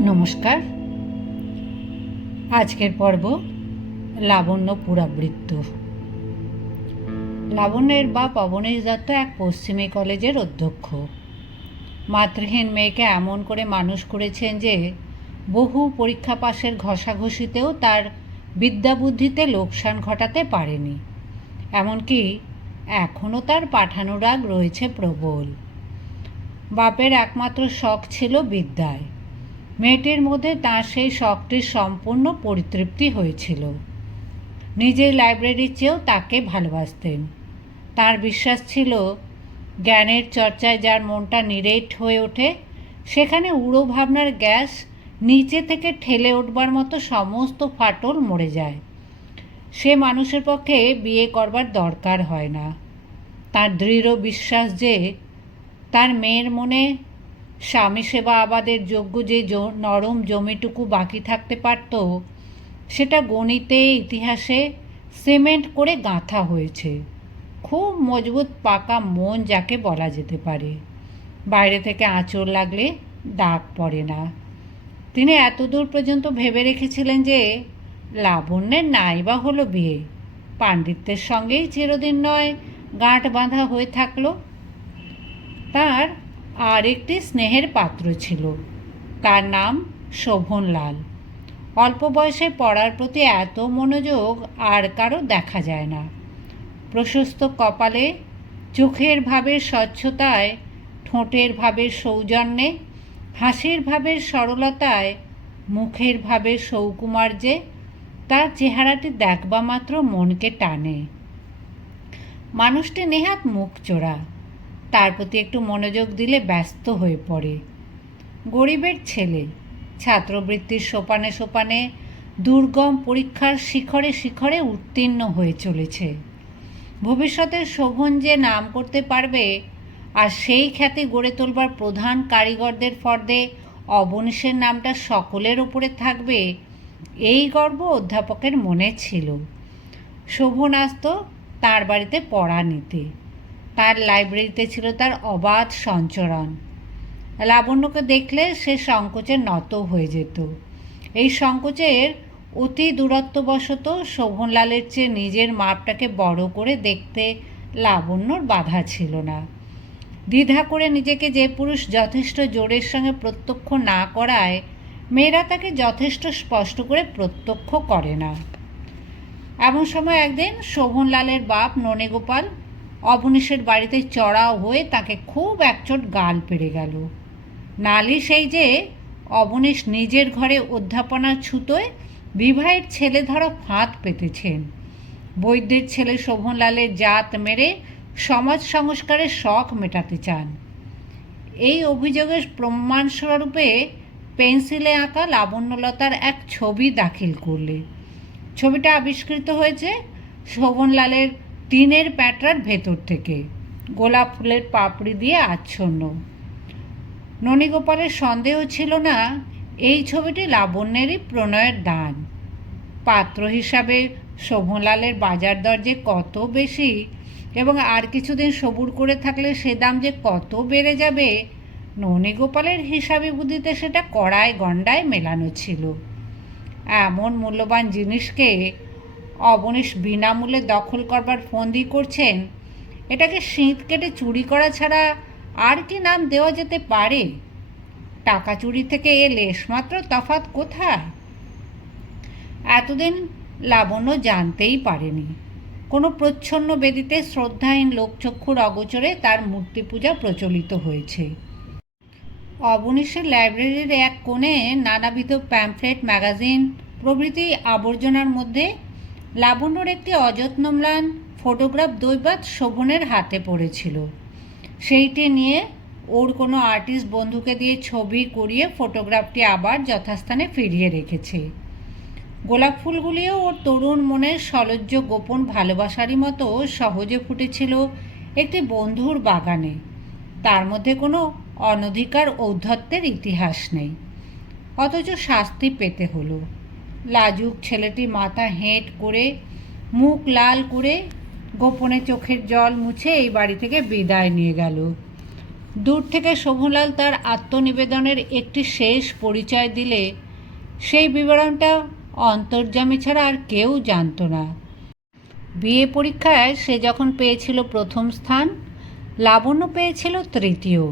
নমস্কার। আজকের পর্ব লাবণ্য পুরাবৃত্ত। লাবণ্যের বাপ অবনীশ দত্ত এক পশ্চিমী কলেজের অধ্যক্ষ। মাতৃহীন মেয়েকে এমন করে মানুষ করেছেন যে, বহু পরীক্ষা পাশের ঘষাঘষিতেও তার বিদ্যাবুদ্ধিতে লোকসান ঘটাতে পারেনি। এমনকি এখনও তার পাঠানো রাগ রয়েছে প্রবল। বাপের একমাত্র শখ ছিল বিদ্যায়। মেয়েটির মধ্যে তার সেই শখটির সম্পূর্ণ পরিতৃপ্তি হয়েছিল। নিজের লাইব্রেরির চেয়েও তাকে ভালোবাসতেন। তার বিশ্বাস ছিল, জ্ঞানের চর্চায় যার মনটা নিরেট হয়ে ওঠে, সেখানে উড়ো ভাবনার গ্যাস নিচে থেকে ঠেলে উঠবার মতো সমস্ত ফাটল মরে যায়। সে মানুষের পক্ষে বিয়ে করবার দরকার হয় না। তার দৃঢ় বিশ্বাস যে, তার মেয়ের মনে স্বামী সেবা আবাদের যোগ্য যে নরম জমিটুকু বাকি থাকতে পারত, সেটা গণিতে, ইতিহাসে সিমেন্ট করে গাঁথা হয়েছে। খুব মজবুত পাকা মন যাকে বলা যেতে পারে। বাইরে থেকে আঁচড় লাগলে দাগ পড়ে না। তিনি এতদূর পর্যন্ত ভেবে রেখেছিলেন যে লাবণ্যের নাই বা হলো বিয়ে। পাণ্ডিত্যের সঙ্গেই চিরদিন নয় গাঁট বাঁধা হয়ে থাকল। তার আর একটি স্নেহের পাত্র ছিল। তার নাম শোভনলাল। অল্প বয়সে পড়ার প্রতি এত মনোযোগ আর কারও দেখা যায় না। প্রশস্ত কপালে, চোখের ভাবের স্বচ্ছতায়, ঠোঁটের ভাবের সৌজন্যে, হাসির ভাবের সরলতায়, মুখের ভাবের সৌকুমার্যে তার চেহারাটি দেখবা মাত্র মনকে টানে। মানুষটি নেহাত মুখ চোরা তার প্রতি একটু মনোযোগ দিলে ব্যস্ত হয়ে পড়ে। গরিবের ছেলে, ছাত্রবৃত্তির সোপানে সোপানে দুর্গম পরীক্ষার শিখরে শিখরে উত্তীর্ণ হয়ে চলেছে। ভবিষ্যতের শোভন যে নাম করতে পারবে, আর সেই খ্যাতি গড়ে তোলবার প্রধান কারিগরদের ফর্দে অবনীশের নামটা সকলের ওপরে থাকবে, এই গর্ব অধ্যাপকের মনে ছিল। শোভন আসত তার বাড়িতে পড়া নিতে। তার লাইব্রেরিতে ছিল তার অবাধ সঞ্চরণ। লাবণ্যকে দেখলে সে সংকোচে নত হয়ে যেত। এই সংকোচের অতি দূরত্ববশত শোভনলালের চেয়ে নিজের মাপটাকে বড় করে দেখতে লাবণ্যর বাধা ছিল না। দ্বিধা করে নিজেকে যে পুরুষ যথেষ্ট জোরের সঙ্গে প্রত্যক্ষ না করায়, মেয়েরা তাকে যথেষ্ট স্পষ্ট করে প্রত্যক্ষ করে না। এমন সময় একদিন শোভনলালের বাপ ননেগোপাল অবনীশের বাড়িতে চড়াও হয়ে তাকে খুব একচোট গাল পেড়ে গেল। নালি সেই যে অবনীশ নিজের ঘরে অধ্যাপনা ছুতোয় বিবাহের ছেলে ধরা ফাঁদ পেতেছেন। বৈদ্যের ছেলে শোভনলালের জাত মেরে সমাজ সংস্কারের শখ মেটাতে চান। এই অভিযোগের প্রমাণস্বরূপে পেন্সিলে আঁকা লাবণ্যলতার এক ছবি দাখিল করলে। ছবিটা আবিষ্কৃত হয়েছে শোভনলালের টিনের প্যাটরার ভেতর থেকে। গোলাপ ফুলের পাপড়ি দিয়ে আচ্ছন্ন। ননীগোপালের সন্দেহ ছিল না, এই ছবিটি লাবণ্যেরই প্রণয়ের দান। পাত্র হিসাবে শোভনলালের বাজার দর যে কত বেশি এবং আর কিছুদিন সবুর করে থাকলে সে দাম যে কত বেড়ে যাবে, ননীগোপালের হিসাবে বুদ্ধিতে সেটা কড়ায় গণ্ডায় মেলানো ছিল। এমন মূল্যবান জিনিসকে অবনীশ বিনামূল্যে দখল করবার ফন্দি করছেন। এটাকে শীত কেটে চুরি করা ছাড়া আর কি নাম দেওয়া যেতে পারে? টাকা চুরি থেকে এ লেশমাত্র তফাত কোথায়? এতদিন লাবণ্য জানতেই পারেনি। কোনো প্রচ্ছন্ন বেদিতে শ্রদ্ধাহীন লোকচক্ষুর অগোচরে তার মূর্তি পূজা প্রচলিত হয়েছে। অবনীশের লাইব্রেরির এক কোণে নানাবিধ প্যাম্পলেট ম্যাগাজিন প্রভৃতি আবর্জনার মধ্যে লাবণ্যর একটি অযত্ন অযত্নম্লান ফটোগ্রাফ দৈবাত শোভনের হাতে পড়েছিল। সেইটি নিয়ে ওর কোনো আর্টিস্ট বন্ধুকে দিয়ে ছবি করিয়ে ফটোগ্রাফটি আবার যথাস্থানে ফিরিয়ে রেখেছে। গোলাপ ফুলগুলিও ওর তরুণ মনের সলজ্জ গোপন ভালোবাসারই মতো সহজে ফুটেছিল একটি বন্ধুর বাগানে। তার মধ্যে কোনো অনধিকার ঔদ্ধত্যের ইতিহাস নেই। অথচ শাস্তি পেতে হলো। লাজুক ছেলেটি মাথা হেঁট করে, মুখ লাল করে গোপনে চোখের জল মুছে এই বাড়ি থেকে বিদায় নিয়ে গেল। দূর থেকে শোভনলাল তার আত্মনিবেদনের একটি শেষ পরিচয় দিলে, সেই বিবরণটা অন্তর্যামী ছাড়া আর কেউ জানতো না। বিয়ে পরীক্ষায় সে যখন পেয়েছিল প্রথম স্থান, লাবণ্য পেয়েছিল তৃতীয়।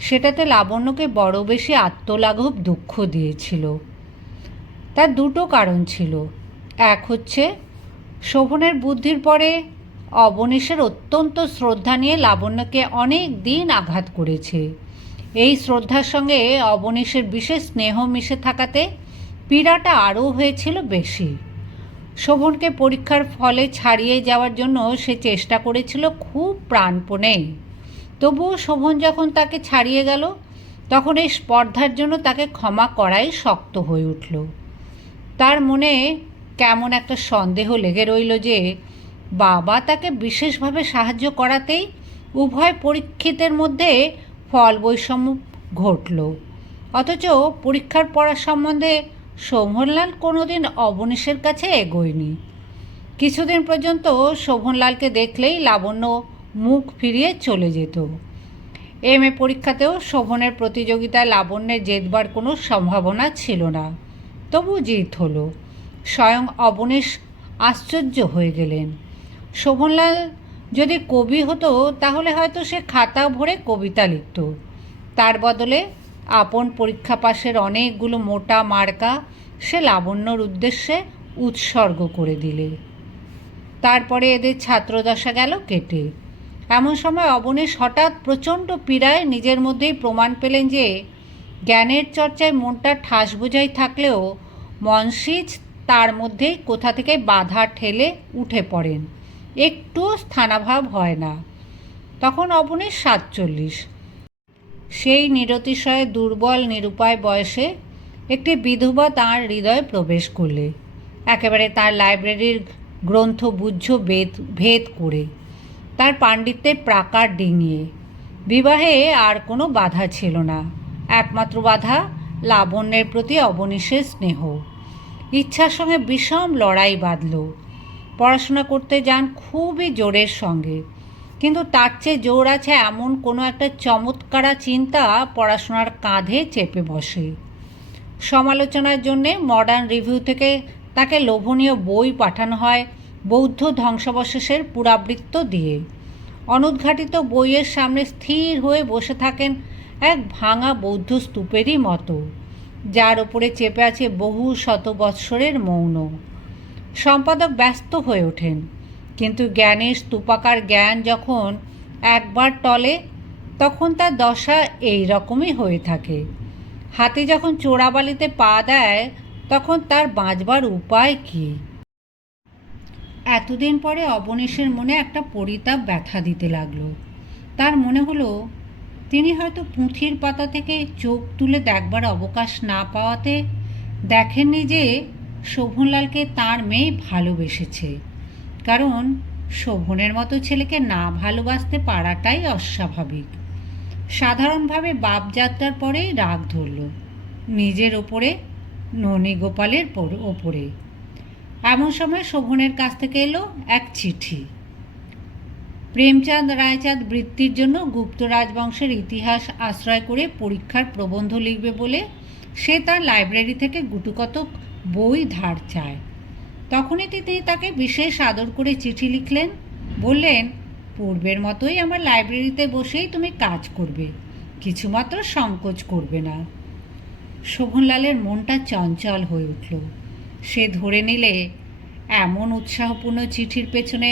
সেটাতে লাবণ্যকে বড় বেশি আত্মলাঘব দুঃখ দিয়েছিল। তার দুটো কারণ ছিল। এক হচ্ছে, শোভনের বুদ্ধির পরে অবনীশের অত্যন্ত শ্রদ্ধা নিয়ে লাবণ্যকে অনেক দিন আঘাত করেছে। এই শ্রদ্ধার সঙ্গে অবনীশের বিশেষ স্নেহ মিশে থাকাতে পীড়াটা আরও হয়েছিল বেশি। শোভনকে পরীক্ষার ফলে ছাড়িয়ে যাওয়ার জন্য সে চেষ্টা করেছিল খুব প্রাণপণেই তবুও শোভন যখন তাকে ছাড়িয়ে গেল, তখন এই স্পর্ধার জন্য তাকে ক্ষমা করাই শক্ত হয়ে উঠল। তার মনে কেমন একটা সন্দেহ লেগে রইল যে বাবা তাকে বিশেষভাবে সাহায্য করাতেই উভয় পরীক্ষিতের মধ্যে ফল বৈষম্য ঘটল। অথচ পরীক্ষার পড়ার সম্বন্ধে শোভনলাল কোনোদিন অবনীশের কাছে এগোয়নি। কিছুদিন পর্যন্ত শোভনলালকে দেখলেই লাবণ্য মুখ ফিরিয়ে চলে যেত। এম এ পরীক্ষাতেও শোভনের প্রতিযোগিতায় লাবণ্যের জেতবার কোনো সম্ভাবনা ছিল না। তবু জিত হলো। স্বয়ং অবনেশ আশ্চর্য হয়ে গেলেন। শোভনলাল, যদি কবি হতো, তাহলে হয়তো সে খাতা ভরে কবিতা লিখত। তার বদলে আপন পরীক্ষা পাশের অনেকগুলো মোটা মার্কা সে লাবণ্যর উদ্দেশ্যে উৎসর্গ করে দিলে। তারপরে এদের ছাত্রদশা গেল কেটে। এমন সময় অবনেশ হঠাৎ প্রচণ্ড পীড়ায় নিজের মধ্যেই প্রমাণ পেলেন যে জ্ঞানের চর্চায় মনটা ঠাস বোঝাই থাকলেও মনসিজ তার মধ্যেই কোথা থেকে বাধা ঠেলে উঠে পড়েন। একটু স্থানাভাব হয় না। তখন অবনীশ সাতচল্লিশ। সেই নিরতিশয় দুর্বল নিরুপায় বয়সে একটি বিধবা তাঁর হৃদয়ে প্রবেশ করলে। একেবারে তার লাইব্রেরির গ্রন্থ বুঝ্য বেদ, ভেদ করে। তার পাণ্ডিত্যের প্রাকার ডিঙিয়ে। বিবাহে আর কোনো বাধা ছিল না। একমাত্র বাধা লাবণ্যের প্রতি অবনীশের স্নেহ। ইচ্ছার সঙ্গে বিষম লড়াই বাঁধল। পড়াশোনা করতে যান খুবই জোরের সঙ্গে, কিন্তু তার চেয়ে জোর আছে এমন কোনো একটা চমৎকারা চিন্তা পড়াশোনার কাঁধে চেপে বসে। সমালোচনার জন্যে মডার্ন রিভিউ থেকে তাকে লোভনীয় বই পাঠানো হয় বৌদ্ধ ধ্বংসাবশেষের পুরাবৃত্ত দিয়ে। অনুদ্ঘাটিত বইয়ের সামনে স্থির হয়ে বসে থাকেন এক ভাঙা বৌদ্ধ স্তূপেরই মতো, যার ওপরে চেপে আছে বহু শত বৎসরের মৌন। সম্পাদক ব্যস্ত হয়ে ওঠেন, কিন্তু জ্ঞানের স্তূপাকার জ্ঞান যখন একবার টলে, তখন তার দশা এই রকমই হয়ে থাকে। হাতে যখন চোরাবালিতে পা দেয়, তখন তার বাঁচবার উপায় কী? এতদিন পরে অবনীশের মনে একটা পরিতাপ ব্যথা দিতে লাগল। তার মনে হলো তিনি হয়তো পুঁথির পাতা থেকে চোখ তুলে দেখবার অবকাশ না পাওয়াতে দেখেননি যে শোভনলালকে তার মেয়ে ভালোবেসেছে। কারণ শোভনের মতো ছেলেকে না ভালোবাসতে পারাটাই অস্বাভাবিক। সাধারণভাবে বাপযাত্রার পরেই রাগ ধরল, নিজের ওপরে, ননী গোপালের ওপরে। এমন সময় শোভনের কাছ থেকে এলো এক চিঠি। প্রেমচাঁদ রায়চাঁদ বৃত্তির জন্য গুপ্ত রাজবংশের ইতিহাস আশ্রয় করে পরীক্ষার প্রবন্ধ লিখবে বলে সে তার লাইব্রেরি থেকে গুটুকতক বই ধার চায়। তখনই তিনি তাকে বিশেষ আদর করে চিঠি লিখলেন, বললেন, পূর্বের মতোই আমার লাইব্রেরিতে বসেই তুমি কাজ করবে, কিছুমাত্র সংকোচ করবে না। শোভনলালের মনটা চঞ্চল হয়ে উঠল। সে ধরে নিলে, এমন উৎসাহপূর্ণ চিঠির পেছনে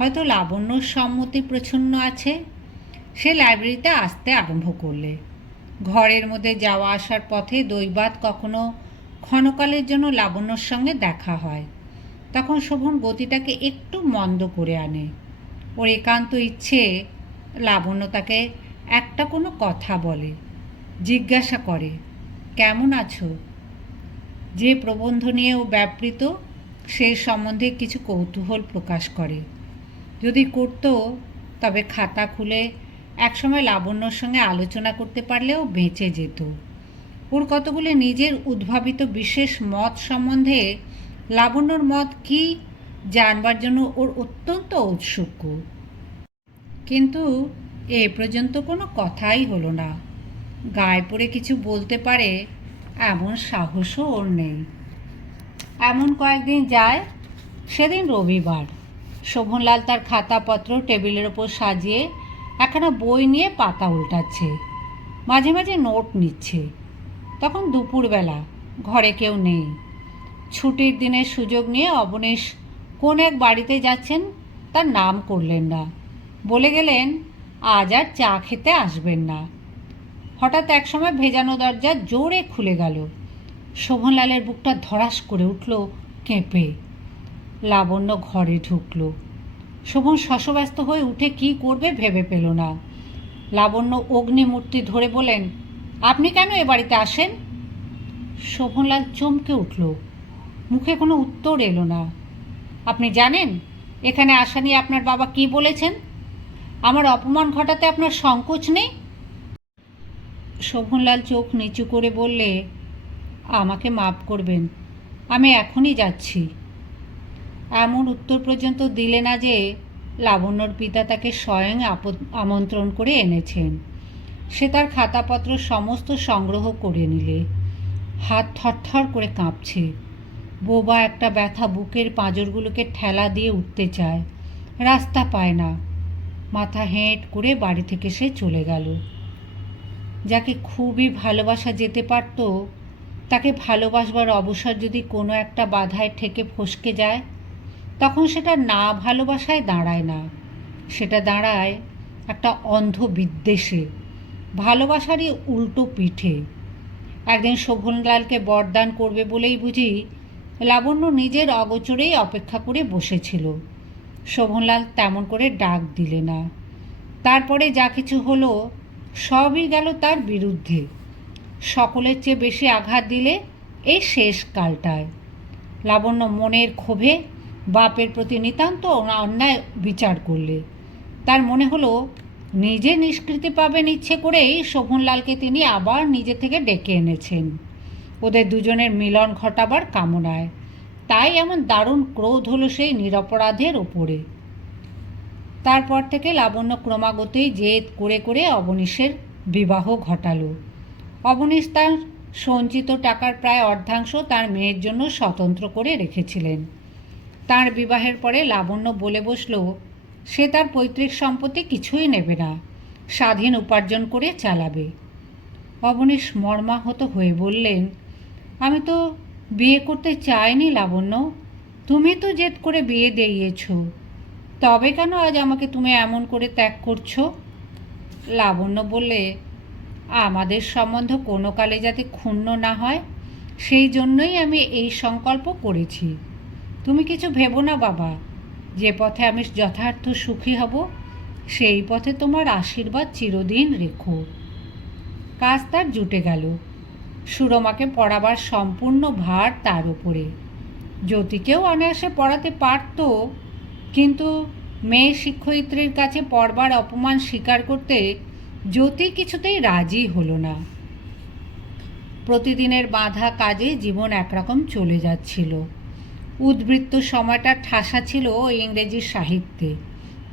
হয়তো লাবণ্যর সম্মতি প্রচ্ছন্ন আছে। সে লাইব্রেরিতে আসতে আরম্ভ করলে। ঘরের মধ্যে যাওয়া আসার পথে দৈবাত কখনো ক্ষণকালের জন্য লাবণ্যর সঙ্গে দেখা হয়। তখন শোভন গতিটাকে একটু মন্দ করে আনে। ওর একান্ত ইচ্ছে, লাবণ্য তাকে একটা কোনো কথা বলে, জিজ্ঞাসা করে, কেমন আছো? যে প্রবন্ধ নিয়ে ও ব্যাপৃত সে সম্বন্ধে কিছু কৌতূহল প্রকাশ করে। যদি করত, তবে খাতা খুলে একসময় লাবণ্যর সঙ্গে আলোচনা করতে পারলেও বেঁচে যেত। ওর কতগুলি নিজের উদ্ভাবিত বিশেষ মত সম্বন্ধে লাবণ্যর মত কি, জানবার জন্য ওর অত্যন্ত ঔৎসুক্য কিন্তু এ পর্যন্ত কোনো কথাই হলো না। গায়ে পড়ে কিছু বলতে পারে এমন সাহসও ওর নেই। এমন কয়েকদিন যায়, সেদিন রবিবার। শোভনলাল তার খাতাপত্র টেবিলের ওপর সাজিয়ে একখানা বই নিয়ে পাতা উল্টাচ্ছে। মাঝে মাঝে নোট নিচ্ছে। তখন দুপুরবেলা, ঘরে কেউ নেই। ছুটির দিনের সুযোগ নিয়ে অবনীশ কোন এক বাড়িতে যাচ্ছেন তার নাম করলেন না। বলে গেলেন, আজ আর চা খেতে আসবেন না। হঠাৎ একসময় ভেজানো দরজা জোরে খুলে গেল। শোভনলালের বুকটা ধরাস করে উঠল কেঁপে। লাবণ্য ঘরে ঢুকল। শোভন শশব্যস্ত হয়ে উঠে কি করবে ভেবে পেল না। লাবণ্য অগ্নিমূর্তি ধরে বলেন আপনি কেন এ বাড়িতে আসেন? শোভনলাল চমকে উঠল। মুখে কোনো উত্তর এলো না। আপনি জানেন, এখানে আসা নিয়ে আপনার বাবা কি বলেছেন? আমার অপমান ঘটাতে আপনার সংকোচ নেই? শোভনলাল চোখ নিচু করে বললে, আমাকে মাপ করবেন, আমি এখনই যাচ্ছি। এমন উত্তর পর্যন্ত দিলে না যে লাবণ্যর পিতা তাকে স্বয়ং আমন্ত্রণ করে এনেছেন। সে তার খাতাপত্র সমস্ত সংগ্রহ করে নিলে। হাত থরথর করে কাঁপছে। বোবা একটা ব্যথা বুকের পাঁজরগুলোকে ঠেলা দিয়ে উঠতে চায়। রাস্তা পায় না। মাথা হেঁট করে বাড়ি থেকে সে চলে গেল। যাকে খুবই ভালোবাসা যেতে পারত, তাকে ভালোবাসবার অবসর যদি কোনো একটা বাধায় ঠেকে ফসকে যায় তখন সেটা না ভালোবাসায় দাঁড়ায় না। সেটা দাঁড়ায় একটা অন্ধ বিদ্বেষে, ভালোবাসারই উল্টো পিঠে। একদিন শোভনলালকে বরদান করবে বলেই বুঝি লাবণ্য নিজের অগোচরেই অপেক্ষা করে বসেছিল। শোভনলাল তেমন করে ডাক দিলে না। তারপরে যা কিছু হলো সবই গেল তার বিরুদ্ধে। সকলের চেয়ে বেশি আঘাত দিলে এই শেষ কালটায়। লাবণ্য মনের ক্ষোভে বাপের প্রতি নিতান্ত অন্যায় বিচার করলে। তার মনে হলো, নিজে নিষ্কৃতি পাবেন ইচ্ছে করেই শোভনলালকে তিনি আবার নিজে থেকে ডেকে এনেছেন। ওদের দুজনের মিলন ঘটাবার কামনায়। তাই এমন দারুণ ক্রোধ হলো সেই নিরপরাধের ওপরে। তারপর থেকে লাবণ্য ক্রমাগতই জেদ করে করে অবনীশের বিবাহ ঘটালো। অবনীশ তার সঞ্চিত টাকার প্রায় অর্ধাংশ তার মেয়ের জন্য স্বতন্ত্র করে রেখেছিলেন। তার বিবাহের পরে লাবণ্য বলে বসল, সে তার পৈতৃক সম্পত্তি কিছুই নেবে না, স্বাধীন উপার্জন করে চালাবে। অবনীশ মর্মাহত হয়ে বললেন, আমি তো বিয়ে করতে চাইনি লাবণ্য, তুমি তো জেদ করে বিয়ে দিয়েছ, তবে কেন আজ আমাকে তুমি এমন করে ত্যাগ করছ? লাবণ্য বললে, আমাদের সম্বন্ধ কোনো কালে যাতে ক্ষুণ্ণ না হয়, সেই জন্যই আমি এই সংকল্প করেছি। তুমি কিছু ভেবো না, বাবা। যে পথে আমি যথার্থ সুখী হব, সেই পথে তোমার আশীর্বাদ চিরদিন রেখো। কাজ তার জুটে গেল। সুরমাকে পড়াবার সম্পূর্ণ ভার তার উপরে। জ্যোতিকেও অনায়াসে পড়াতে পারত, কিন্তু মেয়ে শিক্ষয়িত্রীর কাছে পড়বার অপমান স্বীকার করতে জ্যোতি কিছুতেই রাজি হলো না। প্রতিদিনের বাঁধা কাজে জীবন একরকম চলে যাচ্ছিল। উদ্বৃত্ত সময়টা ঠাসা ছিল ইংরেজি সাহিত্যে।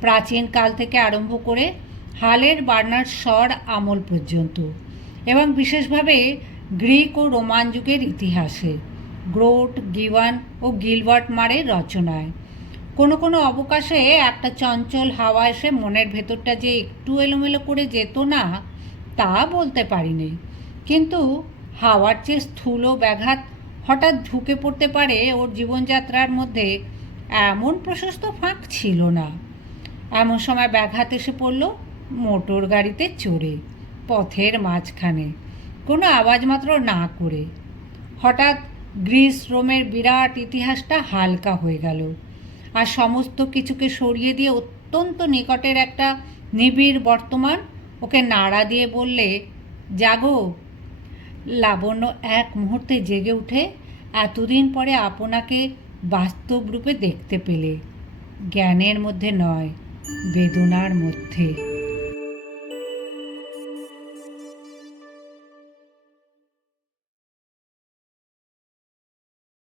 প্রাচীন কাল থেকে আরম্ভ করে হালের বার্নার স্বর, আমল পর্যন্ত এবং বিশেষভাবে গ্রিক ও রোমান যুগের ইতিহাসে, গ্রোট, গিওয়ান ও গিলবার্ট মারের রচনায়। কোনো কোনো অবকাশে একটা চঞ্চল হাওয়া এসে মনের ভেতরটা যে একটু এলোমেলো করে যেত না, তা বলতে পারিনি। কিন্তু হাওয়ার চেয়ে স্থূল ব্যাঘাত হঠাৎ ঢুকে পড়তে পারে ওর জীবনযাত্রার মধ্যে এমন প্রশস্ত ফাঁক ছিল না। এমন সময় ব্যাঘাত এসে পড়ল মোটর গাড়িতে চড়ে, পথের মাঝখানে, কোনো আওয়াজ মাত্র না করে। হঠাৎ গ্রিস রোমের বিরাট ইতিহাসটা হালকা হয়ে গেল আর সমস্ত কিছুকে সরিয়ে দিয়ে অত্যন্ত নিকটের একটা নিবিড় বর্তমান ওকে নাড়া দিয়ে বললে, জাগো লাবণ্য এক মুহূর্তে জেগে উঠে এতদিন পরে আপনাকে বাস্তব রূপে দেখতে পেলে। জ্ঞানের মধ্যে নয়, বেদনার মধ্যে।